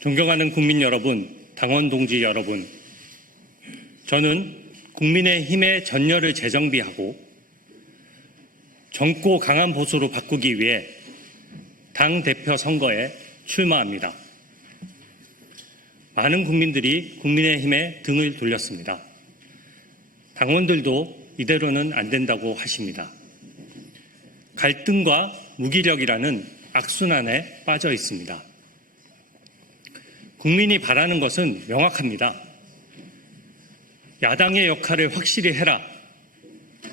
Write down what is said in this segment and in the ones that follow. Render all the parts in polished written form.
존경하는 국민 여러분, 당원 동지 여러분, 저는 국민의힘의 전열을 재정비하고 젊고 강한 보수로 바꾸기 위해 당대표 선거에 출마합니다. 많은 국민들이 국민의힘에 등을 돌렸습니다. 당원들도 이대로는 안 된다고 하십니다. 갈등과 무기력이라는 악순환에 빠져 있습니다. 국민이 바라는 것은 명확합니다. 야당의 역할을 확실히 해라.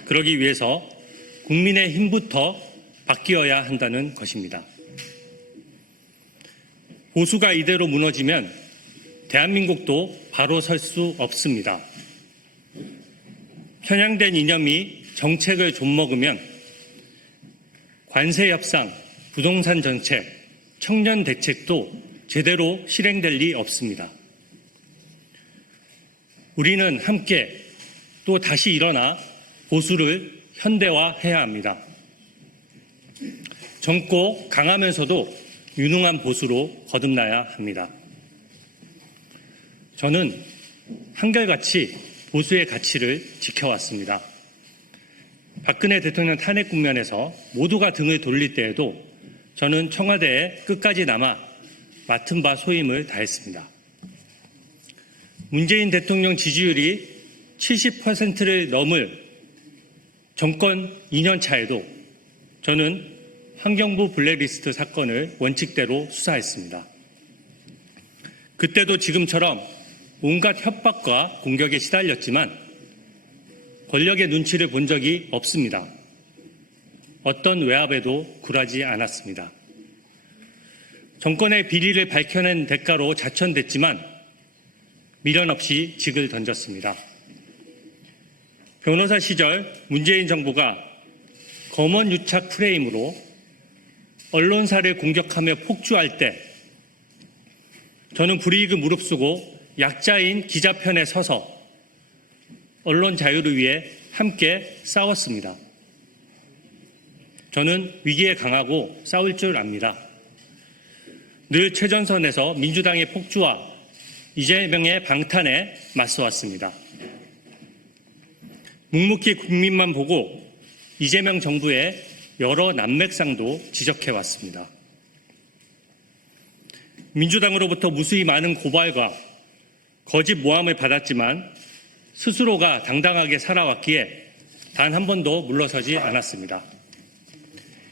그러기 위해서 국민의 힘부터 바뀌어야 한다는 것입니다. 보수가 이대로 무너지면 대한민국도 바로 설 수 없습니다. 편향된 이념이 정책을 좀먹으면 관세 협상, 부동산 정책, 청년 대책도 제대로 실행될 리 없습니다. 우리는 함께 또 다시 일어나 보수를 현대화해야 합니다. 젊고 강하면서도 유능한 보수로 거듭나야 합니다. 저는 한결같이 보수의 가치를 지켜왔습니다. 박근혜 대통령 탄핵 국면에서 모두가 등을 돌릴 때에도 저는 청와대에 끝까지 남아 맡은 바 소임을 다했습니다. 문재인 대통령 지지율이 70%를 넘을 정권 2년 차에도 저는 환경부 블랙리스트 사건을 원칙대로 수사했습니다. 그때도 지금처럼 온갖 협박과 공격에 시달렸지만 권력의 눈치를 본 적이 없습니다. 어떤 외압에도 굴하지 않았습니다. 정권의 비리를 밝혀낸 대가로 자천됐지만 미련 없이 직을 던졌습니다. 변호사 시절 문재인 정부가 검언 유착 프레임으로 언론사를 공격하며 폭주할 때 저는 불이익을 무릅쓰고 약자인 기자 편에 서서 언론 자유를 위해 함께 싸웠습니다. 저는 위기에 강하고 싸울 줄 압니다. 늘 최전선에서 민주당의 폭주와 이재명의 방탄에 맞서왔습니다. 묵묵히 국민만 보고 이재명 정부의 여러 난맥상도 지적해왔습니다. 민주당으로부터 무수히 많은 고발과 거짓 모함을 받았지만 스스로가 당당하게 살아왔기에 단 한 번도 물러서지 않았습니다.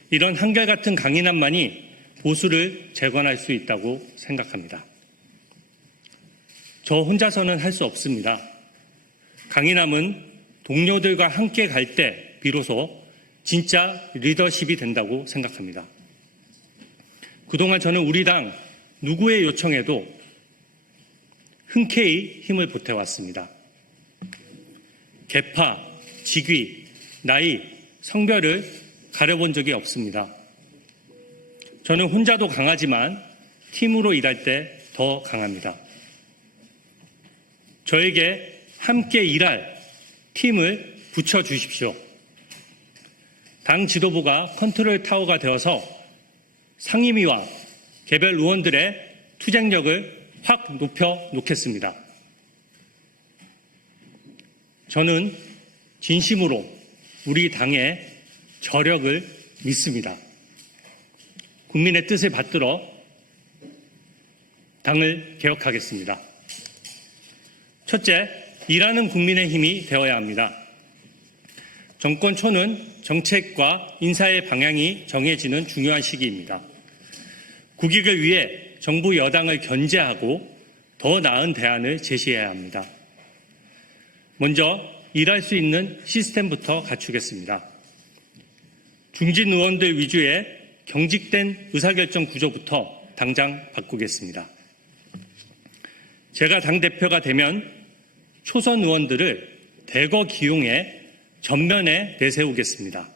이런 한결같은 강인함만이 보수를 재건할 수 있다고 생각합니다. 저 혼자서는 할 수 없습니다. 강인함은 동료들과 함께 갈 때 비로소 진짜 리더십이 된다고 생각합니다. 그동안 저는 우리 당 누구의 요청에도 흔쾌히 힘을 보태왔습니다. 계파, 직위, 나이, 성별을 가려본 적이 없습니다. 저는 혼자도 강하지만 팀으로 일할 때 더 강합니다. 저에게 함께 일할 팀을 붙여주십시오. 당 지도부가 컨트롤 타워가 되어서 상임위와 개별 의원들의 투쟁력을 확 높여놓겠습니다. 저는 진심으로 우리 당의 저력을 믿습니다. 국민의 뜻을 받들어 당을 개혁하겠습니다. 첫째, 일하는 국민의 힘이 되어야 합니다. 정권 초는 정책과 인사의 방향이 정해지는 중요한 시기입니다. 국익을 위해 정부 여당을 견제하고 더 나은 대안을 제시해야 합니다. 먼저 일할 수 있는 시스템부터 갖추겠습니다. 중진 의원들 위주의 경직된 의사결정 구조부터 당장 바꾸겠습니다. 제가 당대표가 되면 초선 의원들을 대거 기용해 전면에 내세우겠습니다.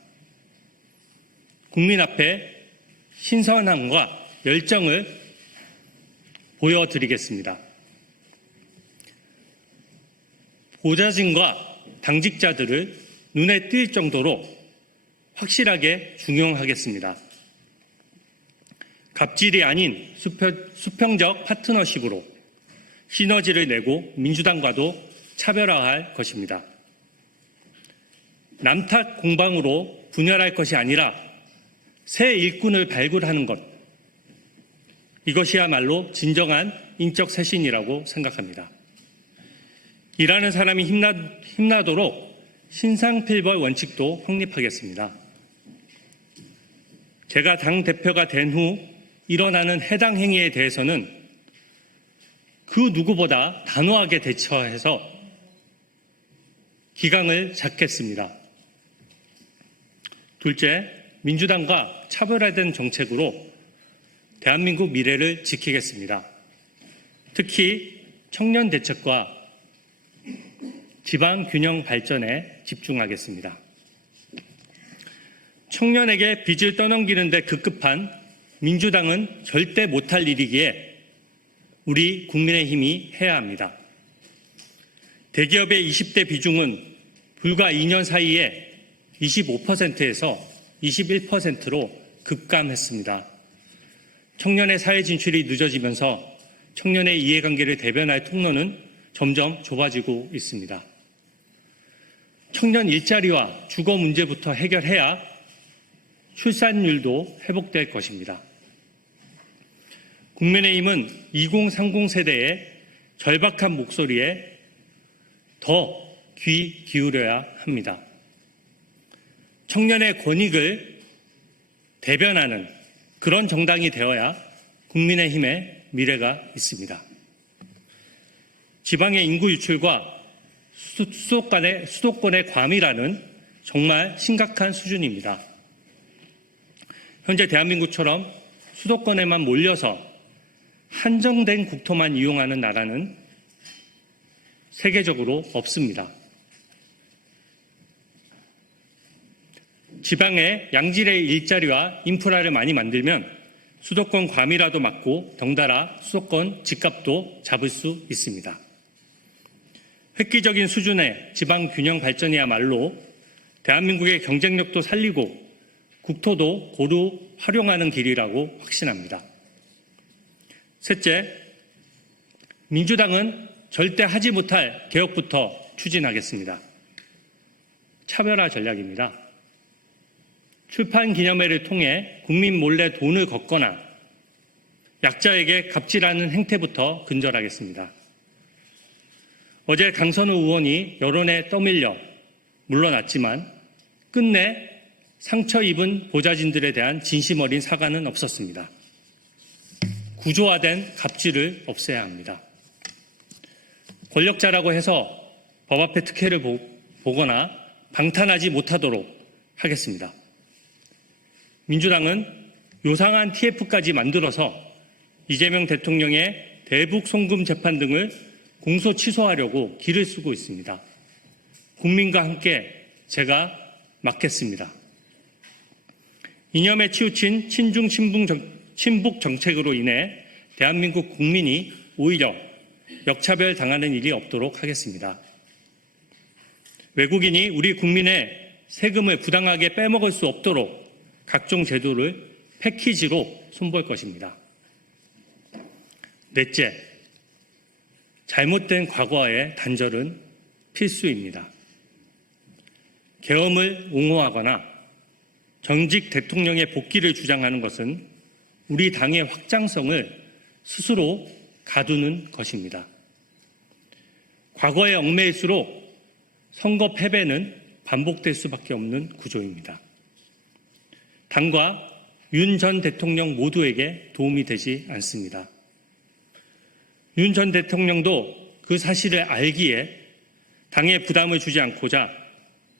국민 앞에 신선함과 열정을 보여드리겠습니다. 보좌진과 당직자들을 눈에 띌 정도로 확실하게 중용하겠습니다. 갑질이 아닌 수평적 파트너십으로 시너지를 내고 민주당과도 차별화할 것입니다. 남탓 공방으로 분열할 것이 아니라 새 일꾼을 발굴하는 것, 이것이야말로 진정한 인적 쇄신이라고 생각합니다. 일하는 사람이 힘나도록 신상필벌 원칙도 확립하겠습니다. 제가 당대표가 된 후 일어나는 해당 행위에 대해서는 그 누구보다 단호하게 대처해서 기강을 잡겠습니다. 둘째, 민주당과 차별화된 정책으로 대한민국 미래를 지키겠습니다. 특히 청년 대책과 지방 균형 발전에 집중하겠습니다. 청년에게 빚을 떠넘기는 데 급급한 민주당은 절대 못할 일이기에 우리 국민의힘이 해야 합니다. 대기업의 20대 비중은 불과 2년 사이에 25%에서 21%로 급감했습니다. 청년의 사회 진출이 늦어지면서 청년의 이해관계를 대변할 통로는 점점 좁아지고 있습니다. 청년 일자리와 주거 문제부터 해결해야 출산율도 회복될 것입니다. 국민의힘은 2030 세대의 절박한 목소리에 더 귀 기울여야 합니다. 청년의 권익을 대변하는 그런 정당이 되어야 국민의힘의 미래가 있습니다. 지방의 인구 유출과 수도권의 과밀화는 정말 심각한 수준입니다. 현재 대한민국처럼 수도권에만 몰려서 한정된 국토만 이용하는 나라는 세계적으로 없습니다. 지방에 양질의 일자리와 인프라를 많이 만들면 수도권 과밀화도 막고 덩달아 수도권 집값도 잡을 수 있습니다. 획기적인 수준의 지방 균형 발전이야말로 대한민국의 경쟁력도 살리고 국토도 고루 활용하는 길이라고 확신합니다. 셋째, 민주당은 절대 하지 못할 개혁부터 추진하겠습니다. 차별화 전략입니다. 출판 기념회를 통해 국민 몰래 돈을 걷거나 약자에게 갑질하는 행태부터 근절하겠습니다. 어제 강선우 의원이 여론에 떠밀려 물러났지만 끝내 상처 입은 보좌진들에 대한 진심 어린 사과는 없었습니다. 구조화된 갑질을 없애야 합니다. 권력자라고 해서 법 앞에 특혜를 보거나 방탄하지 못하도록 하겠습니다. 민주당은 요상한 TF까지 만들어서 이재명 대통령의 대북 송금 재판 등을 공소 취소하려고 길을 쓰고 있습니다. 국민과 함께 제가 막겠습니다. 이념에 치우친 친중 친북 정책으로 인해 대한민국 국민이 오히려 역차별 당하는 일이 없도록 하겠습니다. 외국인이 우리 국민의 세금을 부당하게 빼먹을 수 없도록 각종 제도를 패키지로 손볼 것입니다. 넷째, 잘못된 과거와의 단절은 필수입니다. 계엄을 옹호하거나 전직 대통령의 복귀를 주장하는 것은 우리 당의 확장성을 스스로 가두는 것입니다. 과거에 얽매일수록 선거 패배는 반복될 수밖에 없는 구조입니다. 당과 윤 전 대통령 모두에게 도움이 되지 않습니다. 윤 전 대통령도 그 사실을 알기에 당에 부담을 주지 않고자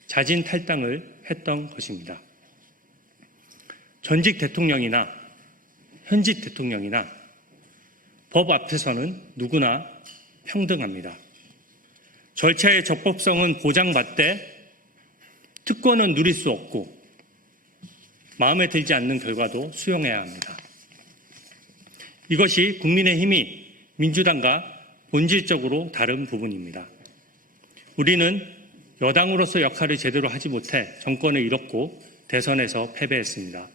자진 탈당을 했던 것입니다. 전직 대통령이나 현직 대통령이나 법 앞에서는 누구나 평등합니다. 절차의 적법성은 보장받되 특권은 누릴 수 없고 마음에 들지 않는 결과도 수용해야 합니다. 이것이 국민의힘이 민주당과 본질적으로 다른 부분입니다. 우리는 여당으로서 역할을 제대로 하지 못해 정권을 잃었고 대선에서 패배했습니다.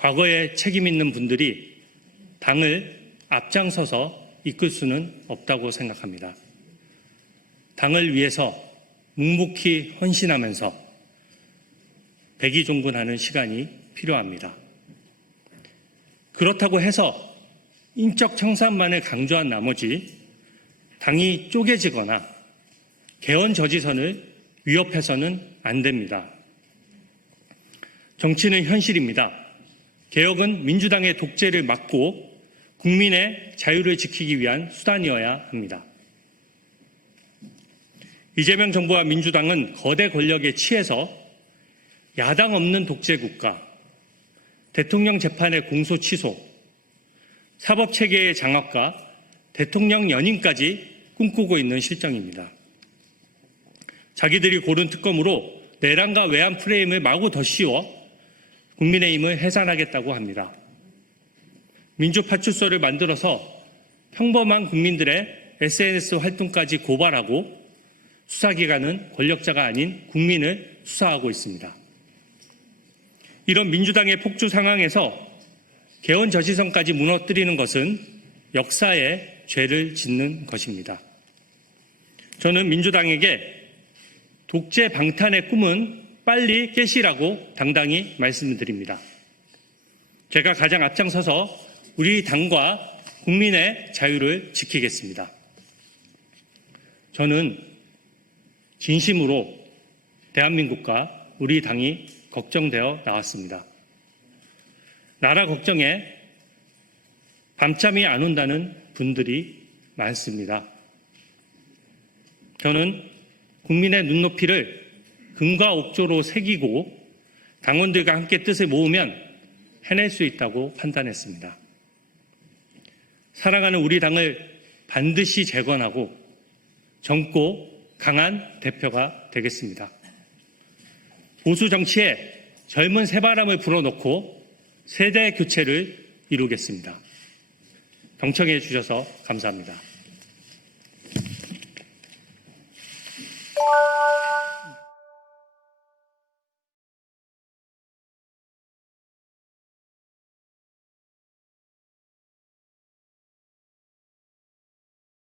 과거에 책임 있는 분들이 당을 앞장서서 이끌 수는 없다고 생각합니다. 당을 위해서 묵묵히 헌신하면서 백의종군하는 시간이 필요합니다. 그렇다고 해서 인적 청산만을 강조한 나머지 당이 쪼개지거나 개헌 저지선을 위협해서는 안 됩니다. 정치는 현실입니다. 개혁은 민주당의 독재를 막고 국민의 자유를 지키기 위한 수단이어야 합니다. 이재명 정부와 민주당은 거대 권력에 취해서 야당 없는 독재국가, 대통령 재판의 공소 취소, 사법체계의 장악과 대통령 연임까지 꿈꾸고 있는 실정입니다. 자기들이 고른 특검으로 내란과 외환 프레임을 마구 더 씌워 국민의힘을 해산하겠다고 합니다. 민주파출소를 만들어서 평범한 국민들의 SNS 활동까지 고발하고 수사기관은 권력자가 아닌 국민을 수사하고 있습니다. 이런 민주당의 폭주 상황에서 개헌 저지선까지 무너뜨리는 것은 역사에 죄를 짓는 것입니다. 저는 민주당에게 독재 방탄의 꿈은 빨리 깨시라고 당당히 말씀드립니다. 제가 가장 앞장서서 우리 당과 국민의 자유를 지키겠습니다. 저는 진심으로 대한민국과 우리 당이 걱정되어 나왔습니다. 나라 걱정에 밤잠이 안 온다는 분들이 많습니다. 저는 국민의 눈높이를 금과 옥조로 새기고 당원들과 함께 뜻을 모으면 해낼 수 있다고 판단했습니다. 사랑하는 우리 당을 반드시 재건하고 젊고 강한 대표가 되겠습니다. 보수 정치에 젊은 새바람을 불어넣고 세대 교체를 이루겠습니다. 경청해 주셔서 감사합니다.